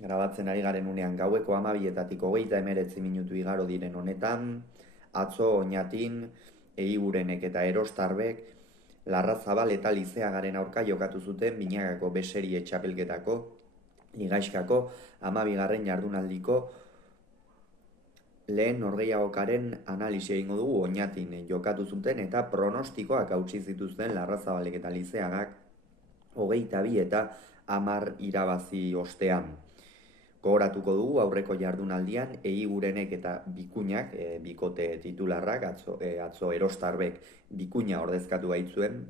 grabatzen ari garen unean gaueko 12:00 29 minutu igaro diren honetan, atzo Oñatin, Eigurenek eta Erostarbek Larrazabal eta Lizeagaren aurka jokatu zuten Binagako beserie txapelketako ligaiskako 12. jardunaldiko lehen norgehiagokaren analisi egingo dugu. Oñatin jokatu zuten eta pronostikoak hautsi zituzten Larrazabalek eta Lizeagak 22 eta 10 irabazi ostean. Gogoratuko dugu aurreko jardunaldian Eigurenek eta Bikuñak, bikote titularrak, atzo Erostarbek Bikuña ordezkatu baitzuen,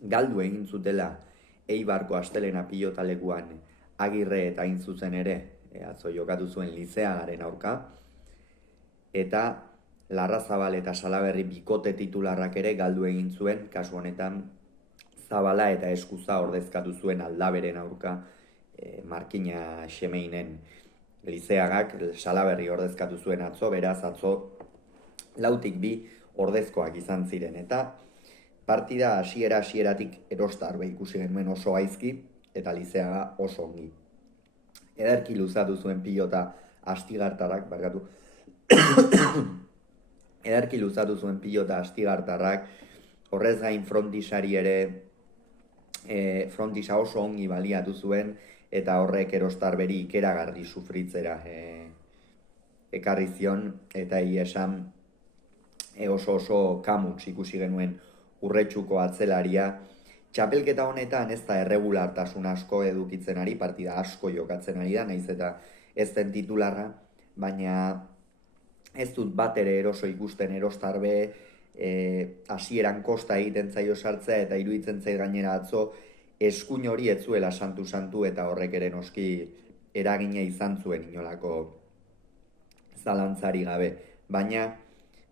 galdu egin zutela Eibarko astelena pilotalekuan Agirre eta hain zuzen ere, atzo jokatu zuen Lizeagaren aurka, eta Larrazabal eta Salaberri bikote titularrak ere galdu egin zuen, kasu honetan Zabala eta Eskuza ordezkatu zuen Aldaberen aurka, Markina Xemeinen. Lizeagak Salaberri ordezkatu zuen atzo, beraz atzo 4-2 ordezkoak izan ziren, eta partida hasieratik Erostarbe ikusi genuen oso gaizki eta Lizeaga oso ongi. Ederki luzatu zuen pilota Astigartarrak, ederki luzatu zuen pilota Astigartarrak, horrez gain Frontisari ere Frontisa oso ongi baliatu zuen, eta horrek Erostarberi ikeragarri sufritzera ekarri zion, eta esan oso kamuts ikusi genuen Urretxuko atzelaria. Txapelketa honetan ez da erregulartasun asko edukitzen ari, partida asko jokatzen ari da, nahiz eta ez den titularra, baina ez dut bat ere eroso ikusten Erostarbe, hasieran kosta egiten zaio sartzea, eta iruditzen zait gainera atzo eskuin hori ez zuela santu eta horrek ere noski eragina izan zuen inolako zalantzari gabe, baina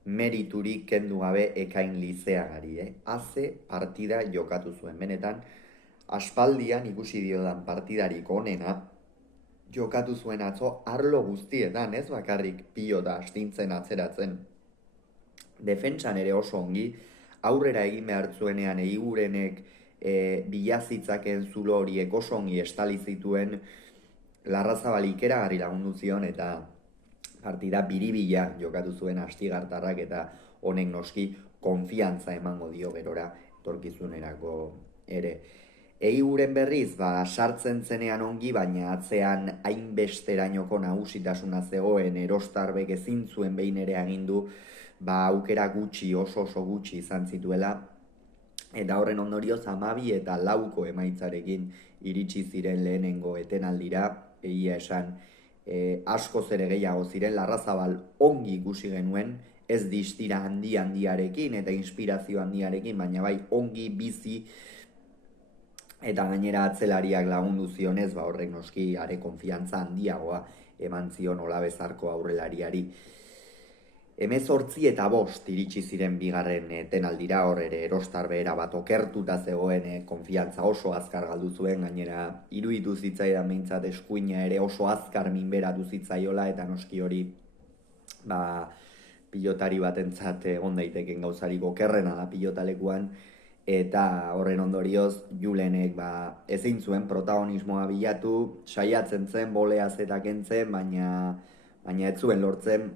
meriturik kendu gabe Ekain Lizeagari, Haze partida jokatu zuen, benetan aspaldian ikusi diodan partidarik onena jokatu zuen atzo arlo guztietan, ez bakarrik pilota astintzen atzeratzen. Defentsan ere oso ongi, aurrera egin behar zuenean Eigurenek bilazitzaken zulo horiek oso ongi estali zituen, Larrazabal ikeragarri lagundu zion, eta partida biribila jokatu zuen Astigartarrak, eta honek noski konfiantza emango dio gerora etorkizunerako ere. Eiguren berriz, sartzen zenean ongi, baina atzean hainbesterainoko nagusitasuna zegoen, Erostarbek ezin zuen behin ere agindu, aukera gutxi, oso gutxi izan zituela, eta horren ondorioz 12 eta 4 emaitzarekin iritsi ziren lehenengo etenaldira, egia esan askoz ere gehiago ziren. Larrazabal ongi ikusi genuen, ez distira handiarekin eta inspirazio handiarekin, baina bai ongi bizi, eta gainera atzelariak lagundu zionez, horrek noski are konfiantza handiagoa eman zion Olabezarko aurrelariari. 18 eta 5 iritsi ziren bigarren etenaldira, hor ere Erostarbe erabat okertuta zegoen, konfiantza oso azkar galdu zuen, gainera iruditu zitzaidan behintzat eskuina ere oso azkar minberatu zitzaiola, eta noski hori pilotari batentzat egon daiteken gauzarik okerrena da pilotalekuan, eta horren ondorioz Julenek ezin zuen protagonismoa bilatu, saiatzen zen boleaz eta kentzen, baina ez zuen lortzen,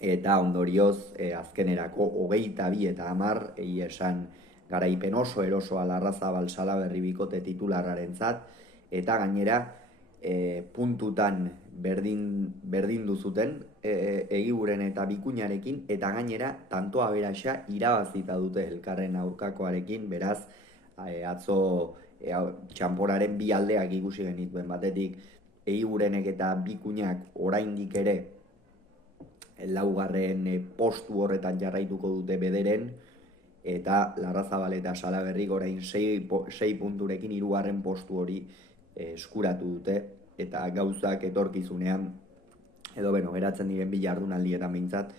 eta ondorioz azkenerako 22 eta 10, esan garaipen oso erosoa Larrazabal Salaberri bikote titularrarentzat, eta gainera puntutan berdindu zuten Eiguren eta Bikuñarekin, eta gainera tanto aberaxa irabazita dute elkarren aurkakoarekin. Beraz, atzo txanponaren bi aldeak ikusi genituen, batetik Eigurenek eta Bikuñak oraindik ere laugarren postu horretan jarraituko dute bederen, eta Larrazabal eta Salaberrik orain 6 punturekin 3. postu hori eskuratu dute, eta gauzak etorkizunean, edo geratzen diren bi jardunaldietan behintzat,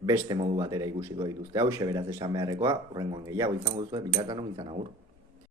beste modu batera ikusiko dituzte. Hauxe beraz esan beharrekoa, hurrengoan gehiago izango duzue, bitartean on izan, agur.